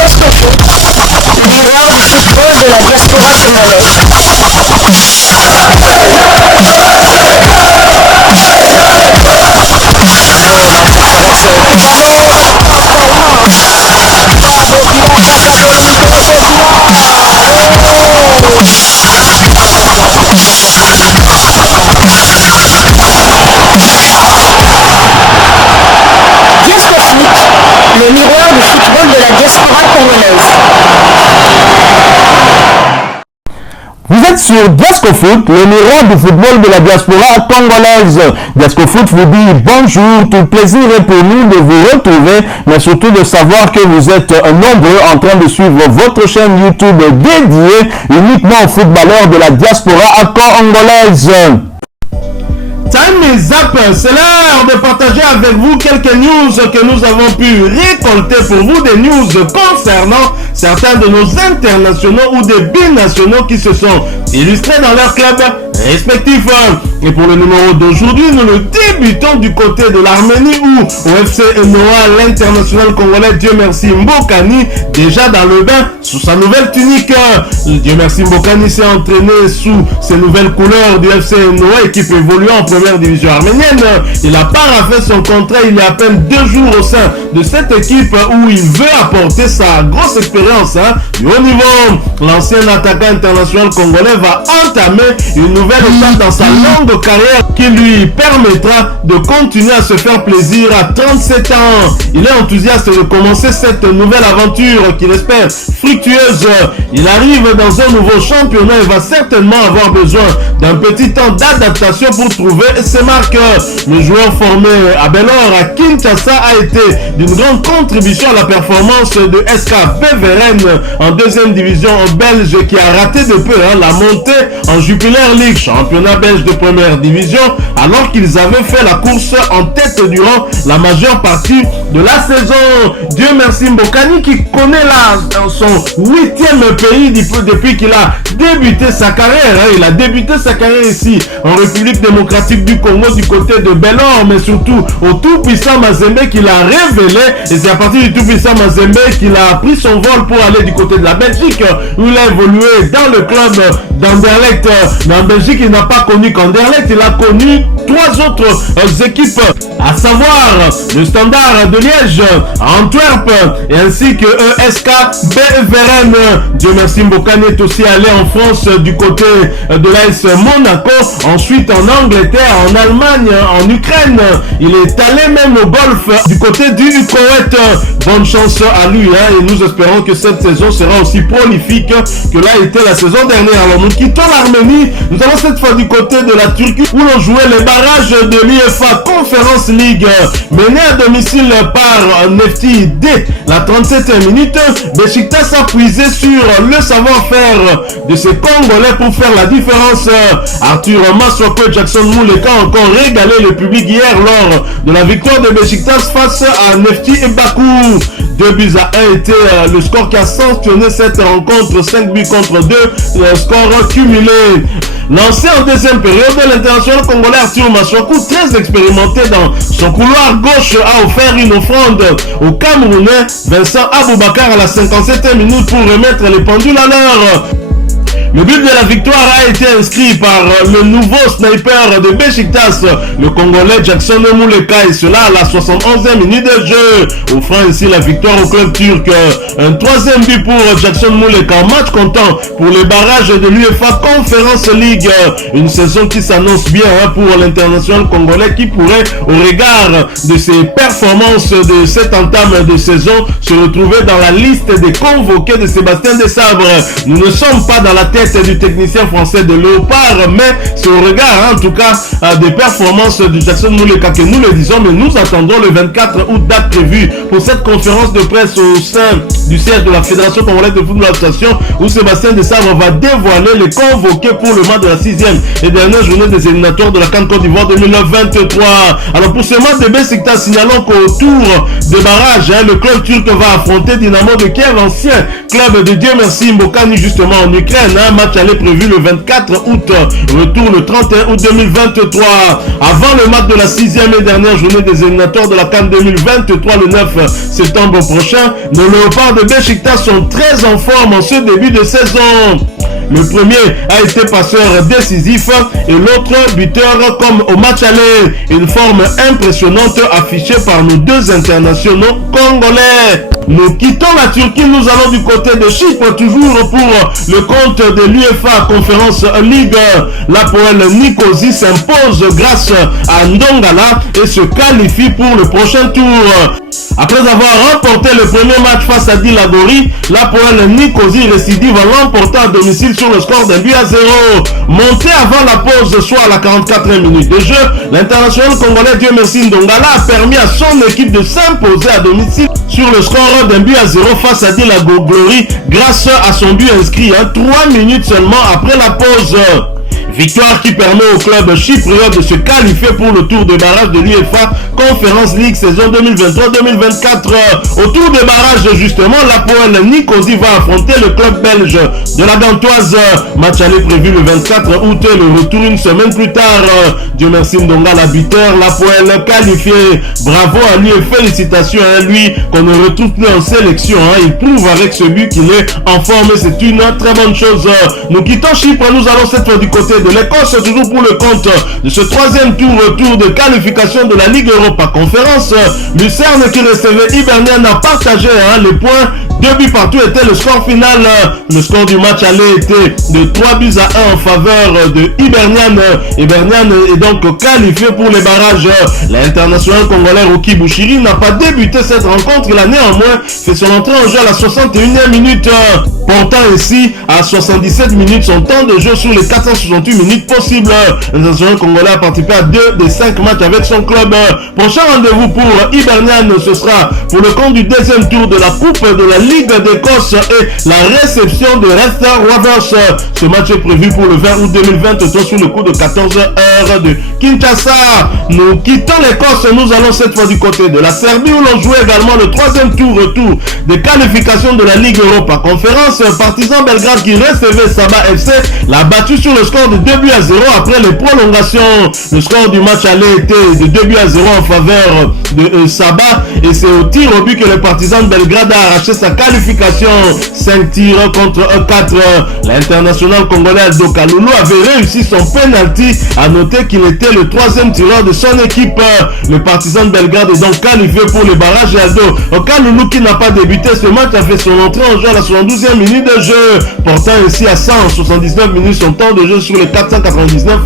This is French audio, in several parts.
Diascofoot, miroir du football de la diaspora congolaise. Le miroir du football de la diaspora congolaise. Vous êtes sur Diascofoot, le miroir du football de la diaspora congolaise. Diascofoot vous dit bonjour, tout plaisir est pour nous de vous retrouver, mais surtout de savoir que vous êtes nombreux en train de suivre votre chaîne YouTube dédiée uniquement aux footballeurs de la diaspora congolaise. Time is up, c'est l'heure de partager avec vous quelques news que nous avons pu récolter pour vous, des news concernant certains de nos internationaux ou des binationaux qui se sont illustrés dans leur club respectif. Et pour le numéro d'aujourd'hui, nous le débutons du côté de l'Arménie où au FC Noah, l'international congolais Dieu merci Mbokani, déjà dans le bain sous sa nouvelle tunique. Dieu merci Mbokani s'est entraîné sous ses nouvelles couleurs du FC Noah, équipe évoluant en première division arménienne. Il a parafé son contrat il y a à peine 2 jours au sein de cette équipe où il veut apporter sa grosse expérience du haut niveau. L'ancien attaquant international congolais va entamer une nouvelle étape dans sa longue carrière qui lui permettra de continuer à se faire plaisir à 37 ans. Il est enthousiaste de commencer cette nouvelle aventure qu'il espère fructueuse. Il arrive dans un nouveau championnat et va certainement avoir besoin d'un petit temps d'adaptation pour trouver ses marques. Le joueur formé à Belor à Kinshasa a été d'une grande contribution à la performance de SK Beveren en deuxième division belge qui a raté de peu la montée en Jupiler League, championnat belge de première division, alors qu'ils avaient fait la course en tête durant la majeure partie de la saison. Dieu merci Mbokani qui connaît là son 8e pays depuis qu'il a débuté sa carrière. Il a débuté sa carrière ici en République démocratique du Congo du côté de Belor, mais surtout au tout-puissant Mazembe qu'il a révélé, et c'est à partir du tout-puissant Mazembe qu'il a pris son vol pour aller du côté de la Belgique où il a évolué dans le club d'Anderlecht. Mais en Belgique, il n'a pas connu qu'Anderlecht, il a connu 3 autres équipes, à savoir le Standard de Liège, Antwerp et ainsi que ESK Beveren. Dieu merci Mbokani est aussi allé en France du côté de l'AS Monaco, ensuite en Angleterre, en Allemagne, en Ukraine. Il est allé même au golf du côté du Koweït. Bonne chance à lui et nous espérons que cette saison sera aussi prolifique que l'a été la saison dernière. Alors nous quittons l'Arménie, nous allons cette fois du côté de la Turquie où l'on jouait les barrages de l'IFA Conference League. Mené à domicile par Nefti dès la 37e minute, Beşiktaş a puisé sur le savoir-faire de ses Congolais pour faire la différence. Arthur Maswako et Jackson Mouleka ont encore régalé le public hier lors de la victoire de Beşiktaş face à Nefti et Bakou. 2-1 était le score qui a sanctionné cette rencontre, 5 buts contre 2, le score cumulé. Lancé en deuxième période, l'international congolais Arthur Maswaku, très expérimenté dans son couloir gauche, a offert une offrande au Camerounais Vincent Aboubakar à la 57e minute pour remettre les pendules à l'heure. Le but de la victoire a été inscrit par le nouveau sniper de Beşiktaş, le Congolais Jackson Mouleka, et cela à la 71e minute de jeu, offrant ainsi la victoire au club turc. Un 3e but pour Jackson Mouleka, en match comptant pour les barrages de l'UEFA Conference League. Une saison qui s'annonce bien pour l'international congolais qui pourrait, au regard de ses performances de cette entame de saison, se retrouver dans la liste des convoqués de Sébastien Desabre. Nous ne sommes pas dans la tête du technicien français de Léopard, mais c'est au regard en tout cas des performances de Jackson Mouleka que nous le disons, mais nous attendons le 24 août, date prévue pour cette conférence de presse au sein du siège de la Fédération Congolaise de Football Association où Sébastien Desabre va dévoiler les convoqués pour le match de la 6e et dernière journée des éliminatoires de la CAN Côte d'Ivoire 2023. Alors pour ce match de Beşiktaş, signalons qu'au tour de barrage, le club turc va affronter Dynamo de Kiev, ancien club de Dieu merci Mbokani justement en Ukraine. Match allait prévu le 24 août, retour le 31 août 2023. Avant le match de la 6e et dernière journée des éliminatoires de la CAN 2023 le 9 septembre prochain, nos Léopards joueurs de Beşiktaş sont très en forme en ce début de saison. Le premier a été passeur décisif et l'autre buteur comme au match aller. Une forme impressionnante affichée par nos deux internationaux congolais. Nous quittons la Turquie, nous allons du côté de Chypre, toujours pour le compte de l'UEFA Conference League. L'Apoel Nicosie s'impose grâce à Ndongala et se qualifie pour le prochain tour. Après avoir remporté le premier match face à Dilagori, l'Apoel Nicosie récidive en l'emportant à domicile sur le score d'un but à 0. Monté avant la pause, soit à la 44e minute de jeu, l'international congolais Dieu merci Ndongala a permis à son équipe de s'imposer à domicile sur le score d'un but à 0 face à Dilagori grâce à son but inscrit 3 minutes seulement après la pause. Victoire qui permet au club chypriote de se qualifier pour le tour de barrage de l'UEFA Conference League saison 2023-2024. Au tour de barrage, justement, l'Apoel Nicosie va affronter le club belge de la Gantoise. Match aller prévu le 24 août, le retour une semaine plus tard. Dieu merci Ndongala, buteur, l'Apoel qualifié. Bravo à lui et félicitations à lui qu'on ne retrouve plus en sélection. Il prouve avec ce but qu'il est en forme et c'est une très bonne chose. Nous quittons Chypre, nous allons cette fois du côté de l'Écosse, toujours pour le compte de ce troisième tour de qualification de la Ligue Europa Conférence. Lucerne qui recevait Hibernian a partagé les points. 2 buts partout était le score final. Le score du match aller était de 3 buts à 1 en faveur de Hibernian. Hibernian est donc qualifié pour les barrages. L'international congolais Roki Bouchiri n'a pas débuté cette rencontre. Il a néanmoins fait son entrée en jeu à la 61e minute, portant ainsi à 77 minutes son temps de jeu sur les 468 minutes possibles. L'international congolais a participé à 2 des 5 matchs avec son club. Prochain rendez-vous pour Hibernian, ce sera pour le compte du deuxième tour de la Coupe de la Ligue d'Écosse et la réception de Leicester Rovers. Ce match est prévu pour le 20 août 2023 sur le coup de 14 heures de Kinshasa. Nous quittons l'Écosse, nous allons cette fois du côté de la Serbie où l'on jouait également le troisième retour de qualification de la Ligue Europa Conférence. Partizan Belgrade qui recevait Saba FC l'a battu sur le score de 2 buts à 0 après les prolongations. Le score du match aller était de 2 buts à 0 en faveur de Saba et c'est au tir au but que le Partizan Belgrade a arraché sa qualification. 5 tirs contre 4. L'international congolais Aldo Kalulu avait réussi son penalty. À noter qu'il était le troisième tireur de son équipe. Le Partizan Belgrade est donc qualifié pour les barrages et Aldo Kalulu qui n'a pas débuté ce match a fait son entrée en jeu à la 72e minute de jeu, portant ainsi à 179 minutes son temps de jeu sur les 499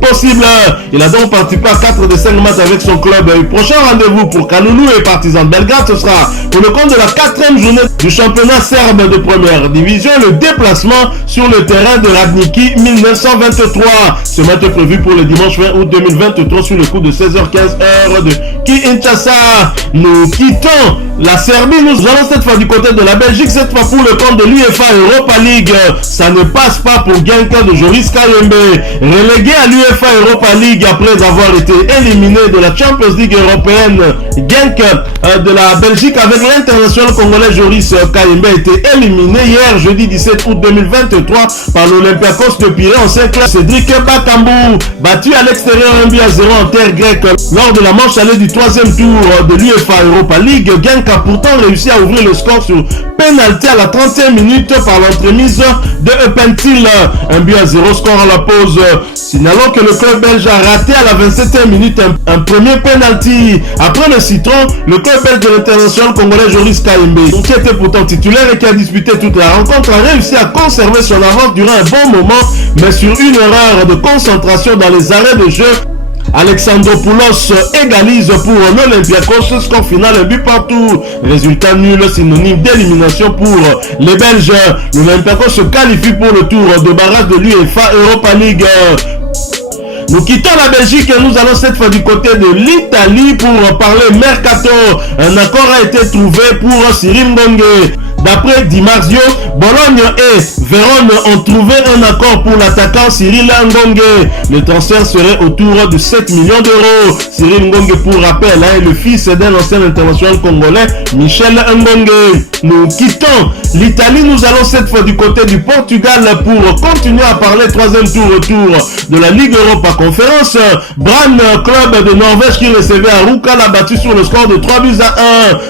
possibles. Il a donc participé à 4 des 5 matchs avec son club. Le prochain rendez-vous pour Kalulu et Partizan Belgrade, ce sera pour le compte de la 4e journée du championnat serbe de première division, le déplacement sur le terrain de Radniki 1923. Ce match est prévu pour le dimanche 20 août 2023 sur le coup de 16h15 heure de Kinshasa. Nous quittons la Serbie, nous allons cette fois du côté de la Belgique, cette fois pour le compte de l'UEFA Europa League. Ça ne passe pas pour Genk de Joris Kayembe, relégué à l'UEFA Europa League après avoir été éliminé de la Champions League européenne. Genk de la Belgique avec l'international congolais Joris Kayembe a été éliminé hier jeudi 17 août 2023 par l'Olympiakos de Pirée en 5 classes. Cédric Bakambu, battu à l'extérieur 1 but à 0 en terre grecque lors de la manche allée du troisième tour de l'UEFA Europa League. Genk a pourtant réussi à ouvrir le score sur pénalty à la 30e minute par l'entremise de Pentil. 1 but à 0 score à la pause. Signalons que le club belge a raté à la 27e minute un premier penalty. Après le citron, le club belge de l'international congolais Joris Kayembe, qui était pourtant titulaire et qui a disputé toute la rencontre, a réussi à conserver son avance durant un bon moment, mais sur une erreur de concentration dans les arrêts de jeu, Alexandropoulos égalise pour l'Olympiakos, score final 1 but partout. Résultat nul, synonyme d'élimination pour les Belges. L'Olympiakos se qualifie pour le tour de barrage de l'UEFA Europa League. Nous quittons la Belgique et nous allons cette fois du côté de l'Italie pour parler mercato. Un accord a été trouvé pour Cyril Ngonge. D'après Di Marzio, Bologne et Vérone ont trouvé un accord pour l'attaquant Cyril Ngonge. Le transfert serait autour de 7 millions d'euros. Cyril Ngonge, pour rappel, est le fils d'un ancien international congolais, Michel Ngonge. Nous quittons l'Italie, nous allons cette fois du côté du Portugal pour continuer à parler troisième tour retour de la Ligue Europa Conférence. Brann, club de Norvège qui recevait Arouca, l'a battu sur le score de 3-1.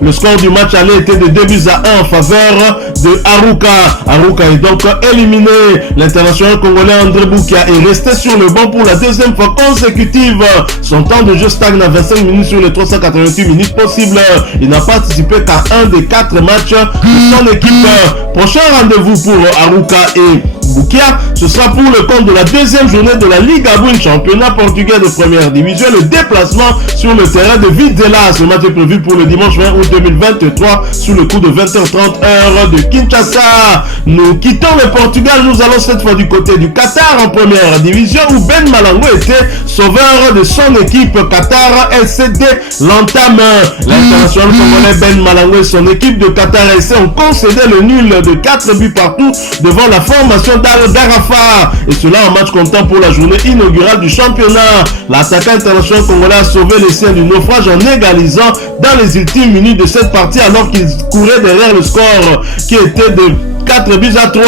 Le score du match aller était de 2-1 en faveur de Arouca. Arouca est donc éliminé. L'international congolais André Boukia est resté sur le banc pour la deuxième fois consécutive. Son temps de jeu stagne à 25 minutes sur les 388 minutes possibles. Il n'a participé qu'à un des 4 matchs de son équipe. Prochain rendez-vous pour Arouca et Boukia, ce sera pour le compte de la deuxième journée de la Ligue Abouin, championnat portugais de première division. Le déplacement sur le terrain de Videla. Ce match est prévu pour le dimanche 20 août 2023 sous le coup de 20h30 heure de Kinshasa. Nous quittons le Portugal, nous allons cette fois du côté du Qatar en première division où Ben Malango était sauveur de son équipe. Qatar SCD l'entame. L'international congolais Ben Malango et son équipe de Qatar SC ont concédé le nul de 4 buts partout devant la formation d'Al Garafa, et cela en match comptant pour la journée inaugurale du championnat. L'attaquant international congolais a sauvé les siens du naufrage en égalisant dans les ultimes minutes de cette partie alors qu'il courait derrière le score qui était de 4-3,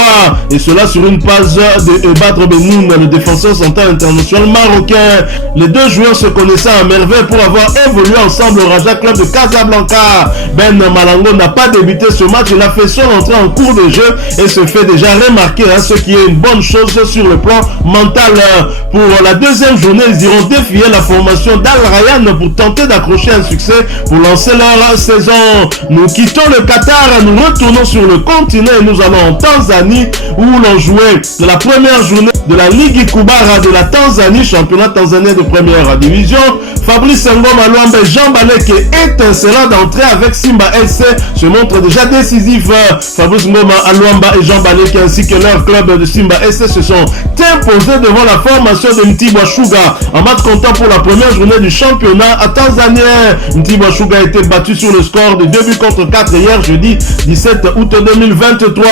et cela sur une passe de Badr Benoun, le défenseur central international marocain. Les deux joueurs se connaissaient à merveille pour avoir évolué ensemble au Raja Club de Casablanca. Ben Malango n'a pas débuté ce match, il a fait son entrée en cours de jeu et se fait déjà remarquer, ce qui est une bonne chose sur le plan mental. Pour la deuxième journée, ils iront défier la formation d'Al Rayyan pour tenter d'accrocher un succès pour lancer leur saison. Nous quittons le Qatar, nous retournons sur le continent et nous allons en Tanzanie où l'on jouait de la première journée de la Ligue Kubara de la Tanzanie, championnat tanzanien de première division. Fabrice Ngoma Luamba et Jean Baleke, étincelant d'entrée avec Simba SC, se montrent déjà décisifs. Fabrice Ngoma Luamba et Jean Baleke ainsi que leur club de Simba SC se sont imposés devant la formation de Mtibwa Sugar en match comptant pour la première journée du championnat tanzanien. Mtibwa Sugar a été battu sur le score de 2-4 hier jeudi 17 août 2023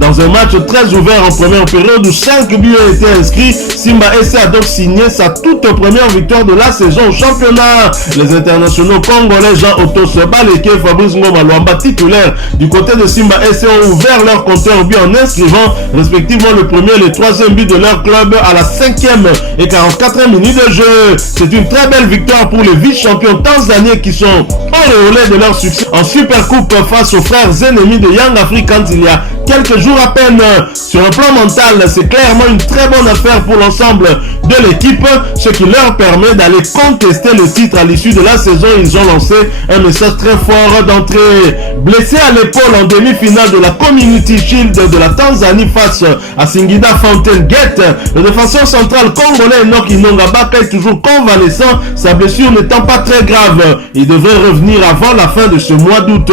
dans un match très ouvert en première période où 5 buts ont été inscrits. Simba SC a donc signé sa toute première victoire de la saison au championnat. Les internationaux congolais Jean-Otto Baleke et Fabrice Ngoma Luamba, titulaires du côté de Simba SC, ont ouvert leur compteur au but en inscrivant respectivement le premier et le troisième but de leur club à la 5e et 44e minute de jeu. C'est une très belle victoire pour les vice-champions tanzaniens qui sont auréolés de leur succès en Supercoupe face aux frères ennemis de Young Africans il y a quelques jours à peine. Sur un plan mental, c'est clairement une très bonne affaire pour l'ensemble de l'équipe, ce qui leur permet d'aller contester le titre à l'issue de la saison. Ils ont lancé un message très fort d'entrée. Blessé à l'épaule en demi-finale de la Community Shield de la Tanzanie face à Singida Fountain Gate, le défenseur central congolais Enoch Inonga Baka est toujours convalescent, sa blessure n'étant pas très grave. Il devrait revenir avant la fin de ce mois d'août.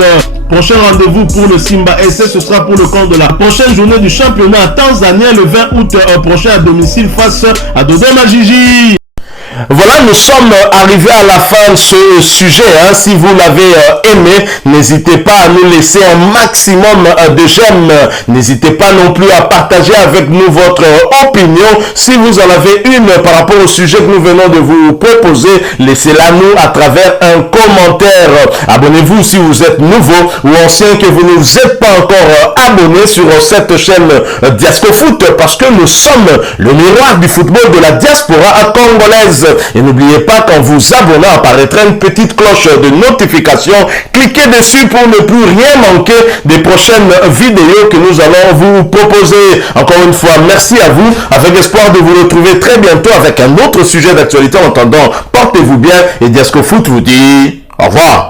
Prochain rendez-vous pour le Simba SC, ce sera pour le compte de la prochaine journée du championnat tanzanien le 20 août prochain à domicile face à Dodoma Jiji. Voilà, nous sommes arrivés à la fin de ce sujet. Si vous l'avez aimé, n'hésitez pas à nous laisser un maximum de j'aime. N'hésitez pas non plus à partager avec nous votre opinion. Si vous en avez une par rapport au sujet que nous venons de vous proposer, laissez-la nous à travers un commentaire. Abonnez-vous si vous êtes nouveau ou ancien que vous ne vous êtes pas encore abonné sur cette chaîne Diasco Foot, parce que nous sommes le miroir du football de la diaspora congolaise. Et n'oubliez pas qu'en vous abonnant apparaîtra une petite cloche de notification. Cliquez dessus pour ne plus rien manquer des prochaines vidéos que nous allons vous proposer. Encore une fois, merci à vous, avec espoir de vous retrouver très bientôt avec un autre sujet d'actualité. En attendant, portez-vous bien et Diasco Foot vous dit au revoir.